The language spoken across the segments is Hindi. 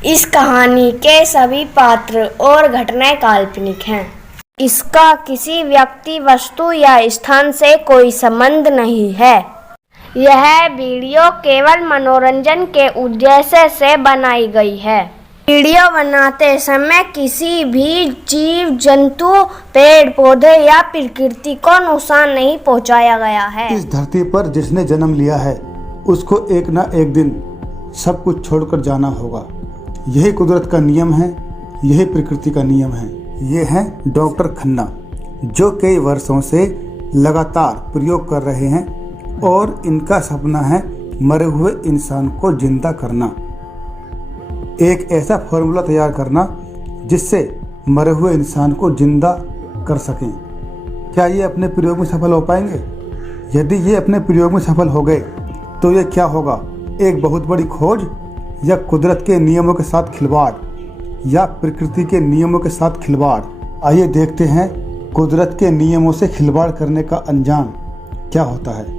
इस कहानी के सभी पात्र और घटनाएं काल्पनिक हैं। इसका किसी व्यक्ति, वस्तु या स्थान से कोई संबंध नहीं है। यह वीडियो केवल मनोरंजन के उद्देश्य से बनाई गई है। वीडियो बनाते समय किसी भी जीव, जंतु, पेड़ पौधे या प्रकृति को नुकसान नहीं पहुंचाया गया है। इस धरती पर जिसने जन्म लिया है उसको एक ना एक दिन सब कुछ छोड़कर जाना होगा। यही कुदरत का नियम है, यही प्रकृति का नियम है। ये हैं डॉक्टर खन्ना, जो कई वर्षों से लगातार प्रयोग कर रहे हैं और इनका सपना है मरे हुए इंसान को जिंदा करना, एक ऐसा फॉर्मूला तैयार करना जिससे मरे हुए इंसान को जिंदा कर सकें। क्या ये अपने प्रयोग में सफल हो पाएंगे? यदि ये अपने प्रयोग में सफल हो गए तो ये क्या होगा, एक बहुत बड़ी खोज या कुदरत के नियमों के साथ खिलवाड़ या प्रकृति के नियमों के साथ खिलवाड़? आइए देखते हैं कुदरत के नियमों से खिलवाड़ करने का अंजाम क्या होता है।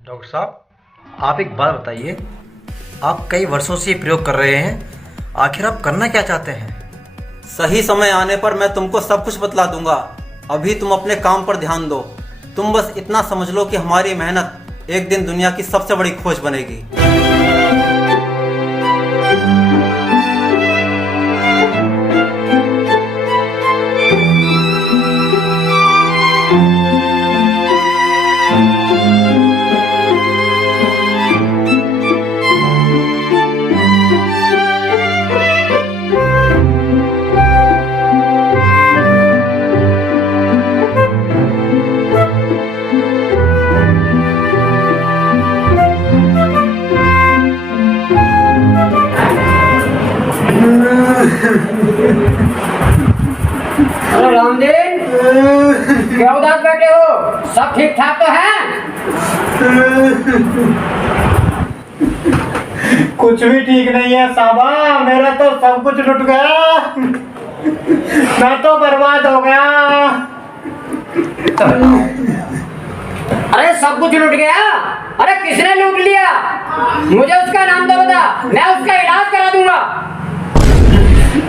डॉक्टर साहब, आप एक बात बताइए, आप कई वर्षों से ये प्रयोग कर रहे हैं, आखिर आप करना क्या चाहते हैं? सही समय आने पर मैं तुमको सब कुछ बतला दूंगा। अभी तुम अपने काम पर ध्यान दो। तुम बस इतना समझ लो कि हमारी मेहनत एक दिन दुनिया की सबसे बड़ी खोज बनेगी। हेलो रामदीन, क्या उदास बैठे हो? सब ठीक ठाक तो है? कुछ भी ठीक नहीं है साहबा, मेरा तो सब कुछ लुट गया। मैं तो बर्बाद हो गया। अरे सब कुछ लुट गया? अरे किसने लूट लिया? मुझे उसका नाम तो बता, मैं उसका इलाज करा दूंगा।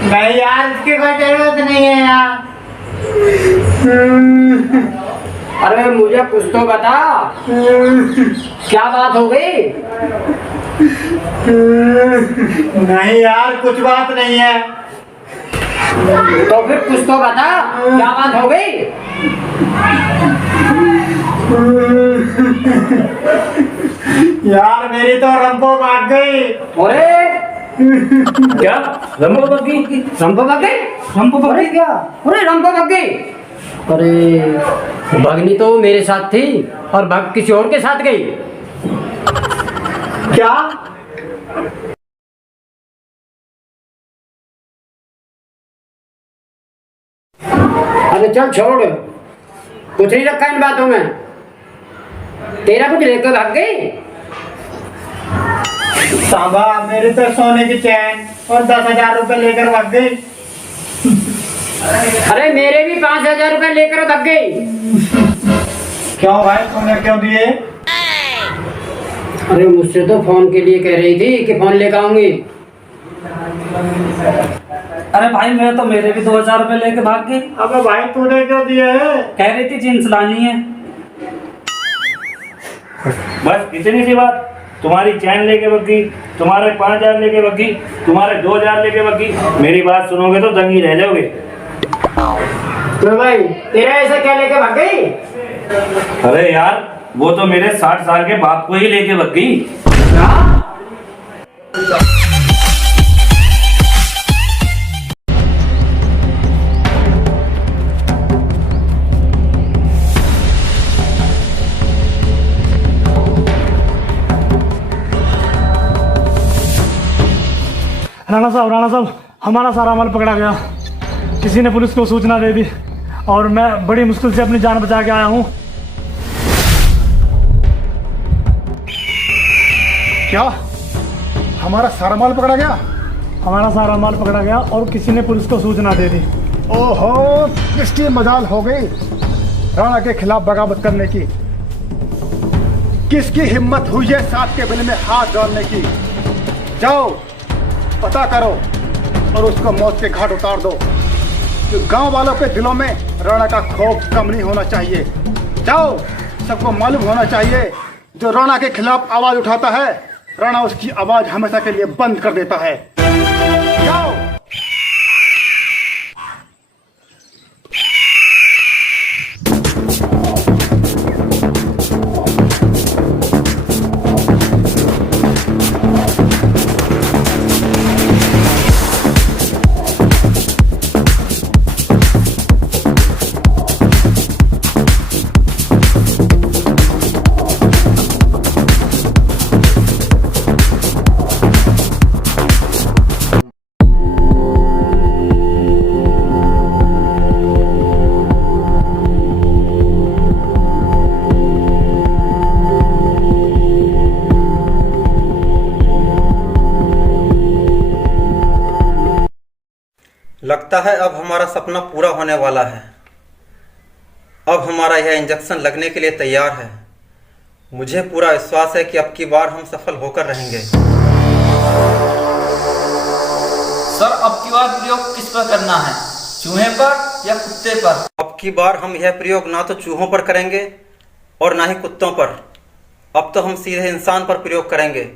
नहीं यार, इसकी कोई जरूरत नहीं है यार। अरे मुझे कुछ तो बता, क्या बात हो गई? नहीं यार, कुछ बात नहीं है। तो फिर कुछ तो बता, क्या बात हो गई? यार मेरी तो रंपो भाग गई। अरे क्या रंपो भाग गई? रंपो भाग गई? रंपो भाग गई क्या? अरे रंपो भाग गई? अरे भगनी तो मेरे साथ थी और भग किसी और के साथ गई। क्या? अरे चल छोड़, कुछ नहीं रखा इन बातों में। तेरा कुछ लेकर भाग गई। सांबा मेरे तो सोने की चैन और 10,000 रुपए लेकर भाग गई। अरे मेरे भी 5,000 रुपए लेकर भाग गई। क्यों भाई, तुमने क्यों दिए? अरे मुझसे तो फोन के लिए कह रही थी कि फोन लेकर आऊंगी। अरे भाई मैं तो मेरे भी 2,000 रुपए लेके भाग गई। अबे भाई तूने क्यों दिए? कह रही थी जींस लानी है। बस इतनी सी बात। तुम्हारी चैन लेके बग्गी, तुम्हारे 5,000 लेके बग्गी, तुम्हारे 2,000 लेके बग्गी। मेरी बात सुनोगे तो दंगी रह जाओगे। तो भाई तेरा ऐसा क्या लेके भाग गई? अरे यार वो तो मेरे 60 साल के बाप को ही लेके बग्गी। राणा साहब हमारा सारा माल पकड़ा गया। किसी ने पुलिस को सूचना दे दी और मैं बड़ी मुश्किल से अपनी जान बचा के आया हूँ। क्या हमारा सारा माल पकड़ा गया? हमारा सारा माल पकड़ा गया और किसी ने पुलिस को सूचना दे दी। ओहो, किसकी मजाल हो गई राणा के खिलाफ बगावत करने की? किसकी हिम्मत हुई है साथ के बिल में हाथ डालने की? जाओ पता करो और उसको मौत के घाट उतार दो। जो गांव वालों के दिलों में राणा का खौफ कम नहीं होना चाहिए। जाओ, सबको मालूम होना चाहिए जो राणा के खिलाफ आवाज उठाता है, राणा उसकी आवाज हमेशा के लिए बंद कर देता है। जाओ। लगता है अब हमारा सपना पूरा होने वाला है। अब हमारा यह इंजेक्शन लगने के लिए तैयार है। मुझे पूरा विश्वास है कि अब की बार हम सफल होकर रहेंगे। सर अब की बार प्रयोग किस पर करना है, चूहे पर या कुत्ते पर? अब की बार हम यह प्रयोग ना तो चूहों पर करेंगे और ना ही कुत्तों पर। अब तो हम सीधे इंसान पर प्रयोग करेंगे,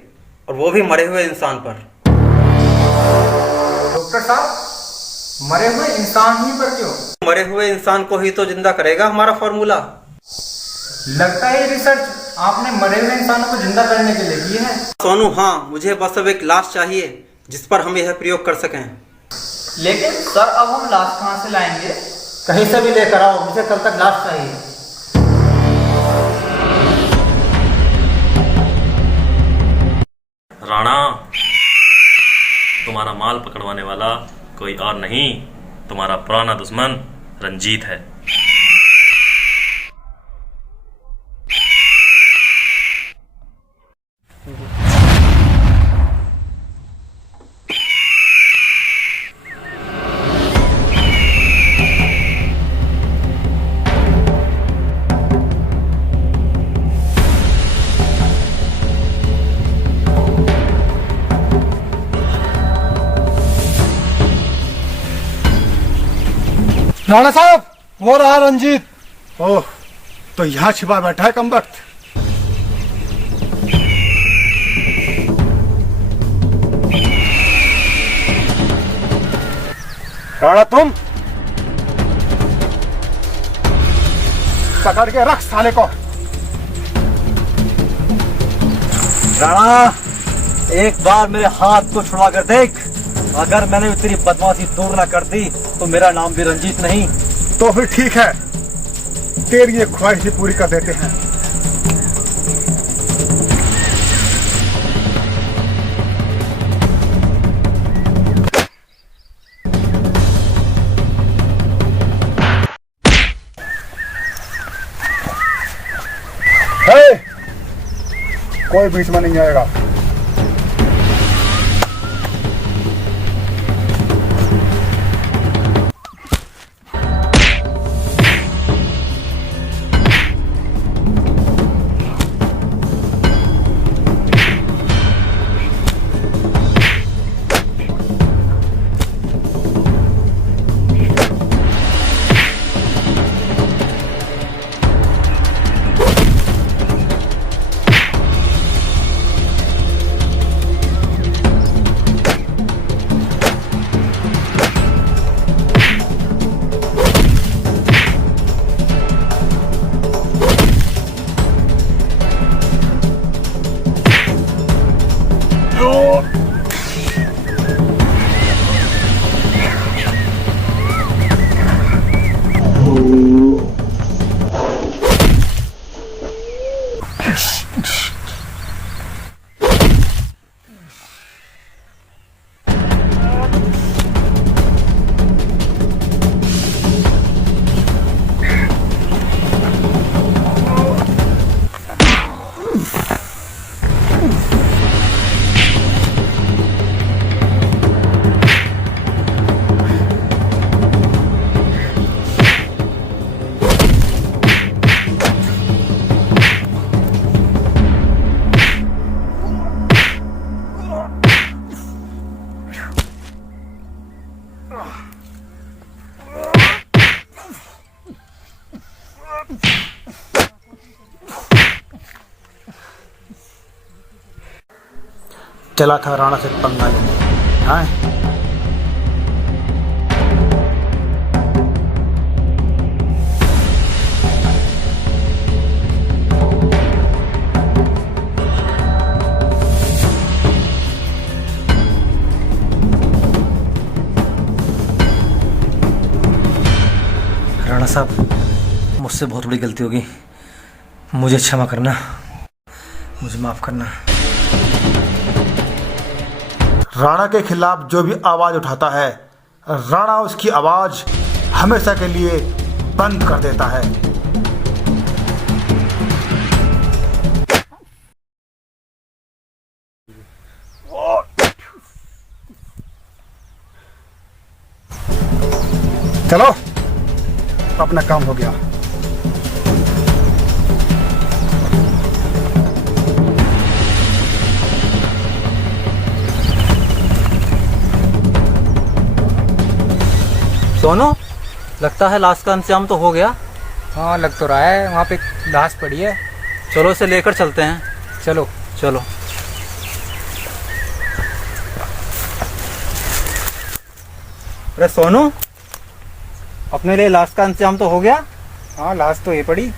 और वो भी मरे हुए इंसान पर। डॉक्टर साहब मरे हुए इंसान ही पर क्यों? मरे हुए इंसान को ही तो जिंदा करेगा हमारा फॉर्मूला। लगता है ये रिसर्च आपने मरे हुए इंसानों को जिंदा करने के लिए की है। सोनू, हाँ, मुझे बस अब एक लाश चाहिए जिस पर हम यह प्रयोग कर सकें। लेकिन सर अब हम लाश कहाँ से लाएंगे? कहीं से भी लेकर आओ, मुझे कल तक लाश चाहिए। राणा, तुम्हारा माल पकड़वाने वाला कोई और नहीं, तुम्हारा पुराना दुश्मन रंजीत है। राणा साहब, वो रहा रंजीत। ओह, तो यहाँ छिपा बैठा है कमबख्त। राणा, तुम पकड़ के रख साले को। राणा, एक बार मेरे हाथ को छुड़ा कर देख। अगर मैंने तेरी बदमाशी दूर न कर दी तो मेरा नाम भी रंजीत नहीं। तो फिर ठीक है, तेरी ये ख्वाहिश ही पूरी कर देते हैं। कोई बीच में नहीं आएगा। चला था राणा से पंगा लेने। हाँ राणा साहब, मुझसे बहुत बड़ी गलती होगी, मुझे क्षमा करना, मुझे माफ करना। राणा के खिलाफ जो भी आवाज उठाता है, राणा उसकी आवाज हमेशा के लिए बंद कर देता है। चलो, अपना काम हो गया। सोनू, लगता है लाश का इंतजाम तो हो गया। हाँ, लग तो रहा है। वहाँ पे लाश पड़ी है। चलो इसे लेकर चलते हैं। चलो चलो। अरे सोनू, अपने लिए लाश का इंतजाम तो हो गया। हाँ, लाश तो ये पड़ी।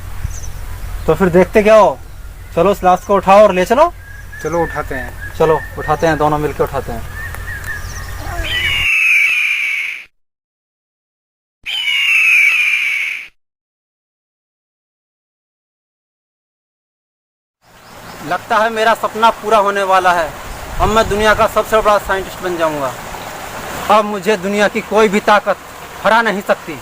तो फिर देखते क्या हो, चलो इस लाश को उठाओ और ले चलो। चलो उठाते हैं। चलो उठाते हैं, दोनों मिलकर उठाते हैं। लगता है मेरा सपना पूरा होने वाला है। अब मैं दुनिया का सबसे बड़ा साइंटिस्ट बन जाऊंगा। अब मुझे दुनिया की कोई भी ताकत हरा नहीं सकती।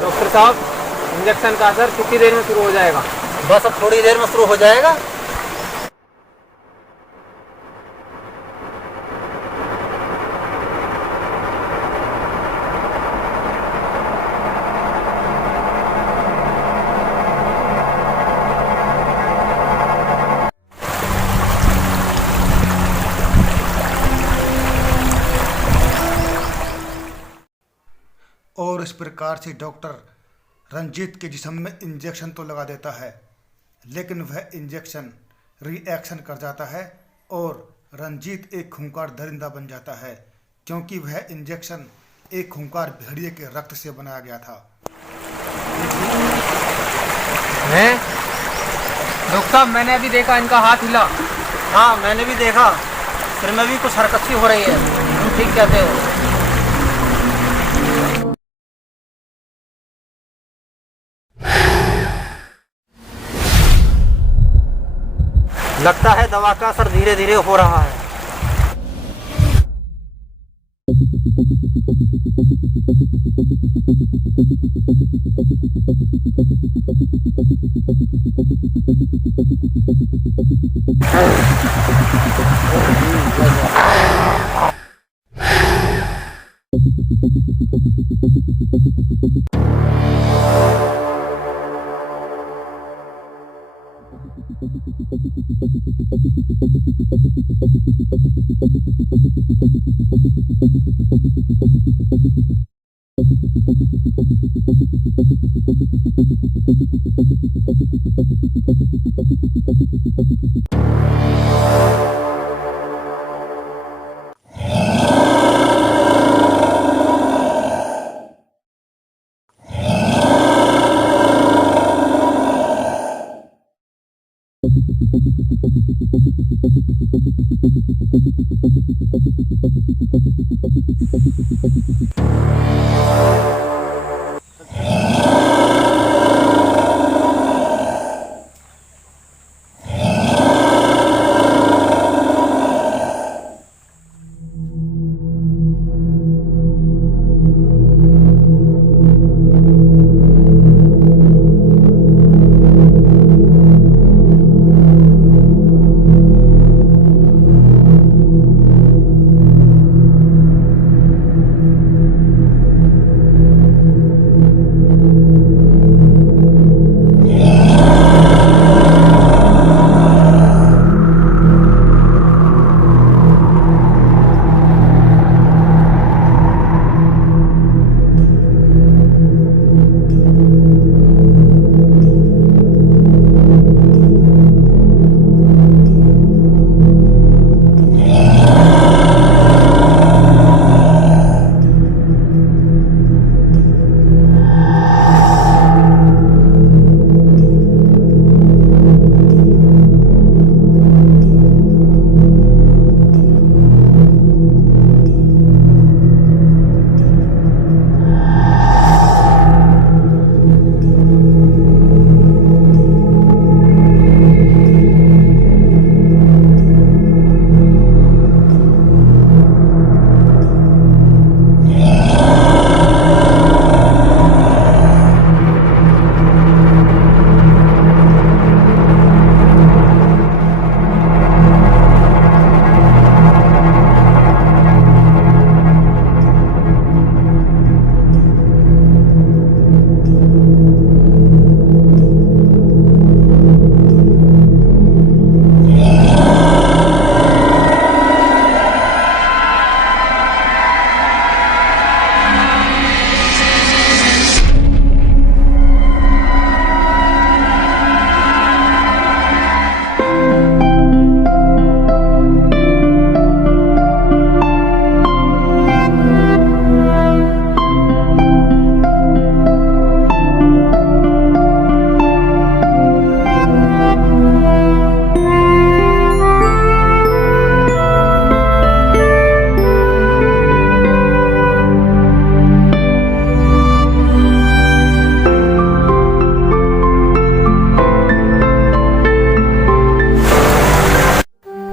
डॉक्टर साहब, इंजेक्शन का असर कितनी देर में शुरू हो जाएगा? बस अब थोड़ी देर में शुरू हो जाएगा। और इस प्रकार से डॉक्टर रंजीत के जिस्म में इंजेक्शन तो लगा देता है, लेकिन वह इंजेक्शन रिएक्शन कर जाता है और रंजीत एक खूंखार दरिंदा बन जाता है, क्योंकि वह इंजेक्शन एक खूंखार भेड़िए के रक्त से बनाया गया था। हैं? डॉक्टर साहब मैंने अभी देखा इनका हाथ हिला। हाँ मैंने भी देखा, सिर में भी कुछ हरकत सी हो रही है। तुम ठीक कहते हो। लगता है दवा का असर धीरे धीरे हो रहा है।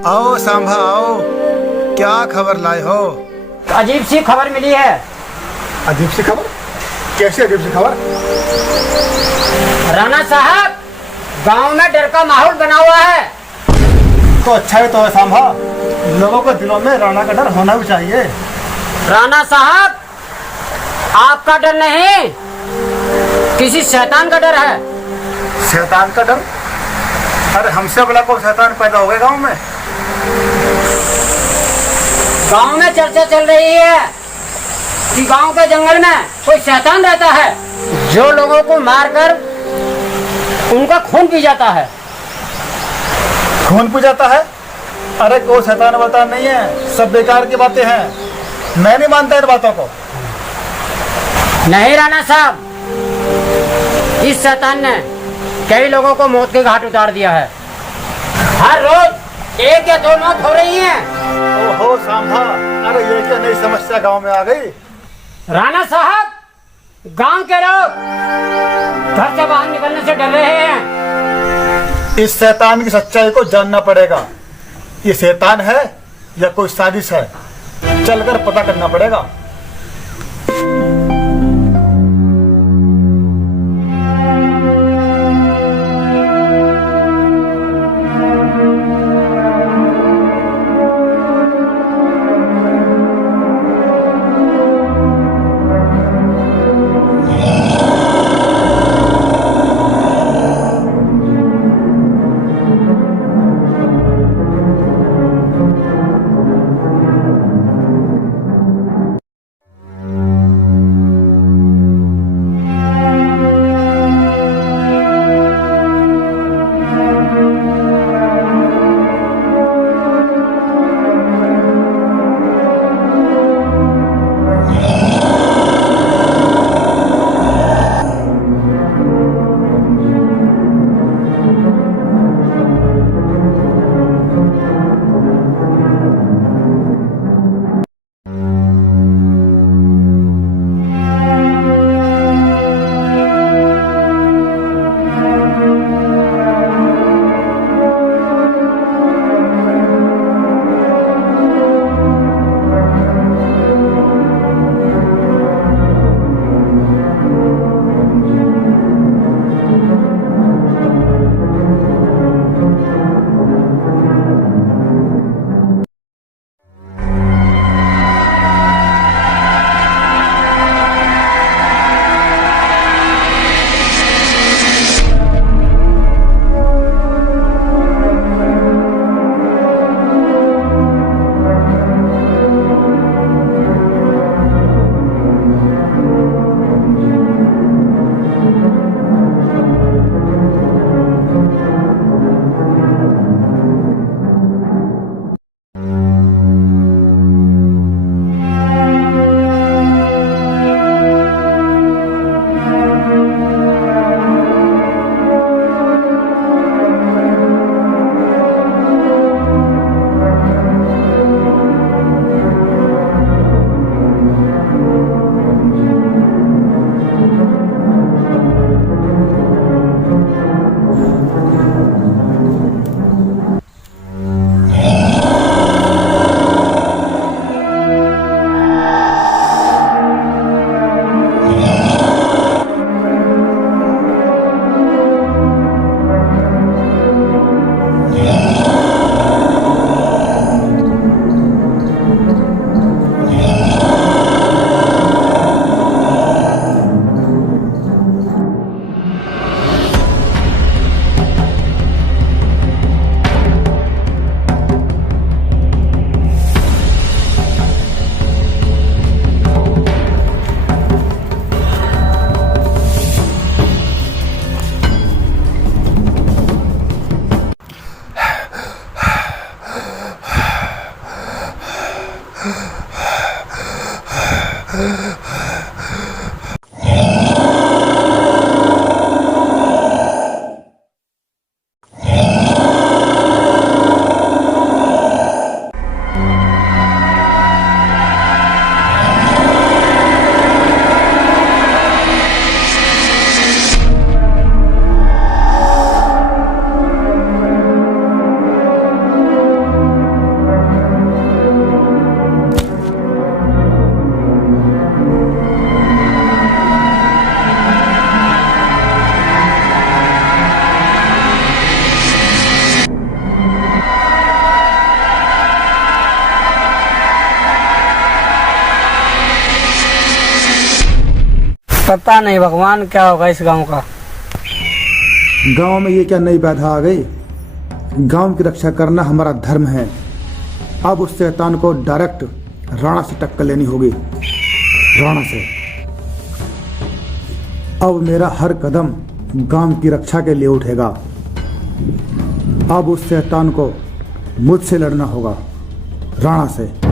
आओ सांभा आओ, क्या खबर लाए हो? अजीब सी खबर मिली है। अजीब सी खबर? कैसी अजीब सी खबर? राणा साहब, गांव में डर का माहौल बना हुआ है। तो अच्छा है तो है सांभा, लोगों के दिलों में राणा का डर होना भी चाहिए। राणा साहब, आपका डर नहीं, किसी शैतान का डर है। शैतान का डर? अरे हमसे बड़ा कोई शैतान पैदा हो गया गाँव में? गांव में चर्चा चल रही है कि गांव के जंगल में कोई शैतान रहता है जो लोगों को मारकर उनका खून पी जाता है। खून पी जाता है? अरे कोई शैतान वाता नहीं है, सब बेकार की बातें हैं, मैं नहीं मानता इन बातों को। नहीं राणा साहब, इस शैतान ने कई लोगों को मौत के घाट उतार दिया है। हर रोज 1 या 2 मौत हो रही हैं। ओहो सांभा, अरे ये क्या नई समस्या गांव में आ गई? राणा साहब, गांव के लोग घर से बाहर निकलने से डर रहे हैं। इस शैतान की सच्चाई को जानना पड़ेगा। ये शैतान है या कोई साजिश है, चलकर पता करना पड़ेगा। पता नहीं भगवान क्या होगा इस गांव का। गांव में ये क्या नई बाधा आ गई? गांव की रक्षा करना हमारा धर्म है। अब उस शैतान को डायरेक्ट राणा से टक्कर लेनी होगी। राणा से। अब मेरा हर कदम गांव की रक्षा के लिए उठेगा। अब उस शैतान को मुझसे लड़ना होगा, राणा से।